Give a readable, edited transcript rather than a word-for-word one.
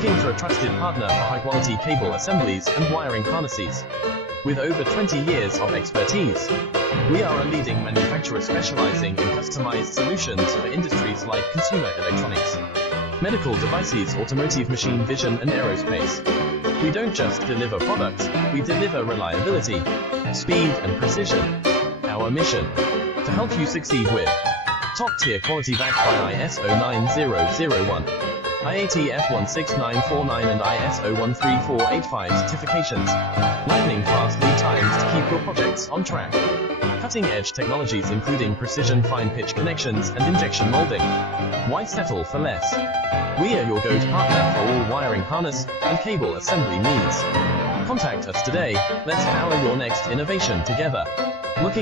Looking for a trusted partner for high-quality cable assemblies and wiring harnesses? With over 20 years of expertise, we are a leading manufacturer specializing in customized solutions for industries like consumer electronics, medical devices, automotive, machine vision, and aerospace. We don't just deliver products, we deliver reliability, speed, and precision. Our mission: to help you succeed with top-tier quality backed by ISO 9001, IATF 16949 and ISO 13485 certifications, lightning-fast lead times to keep your projects on track, cutting-edge technologies including precision fine-pitch connections and injection molding. Why settle for less? We are your go-to partner for all wiring harness and cable assembly needs. Contact us today. Let's power your next innovation together. Looking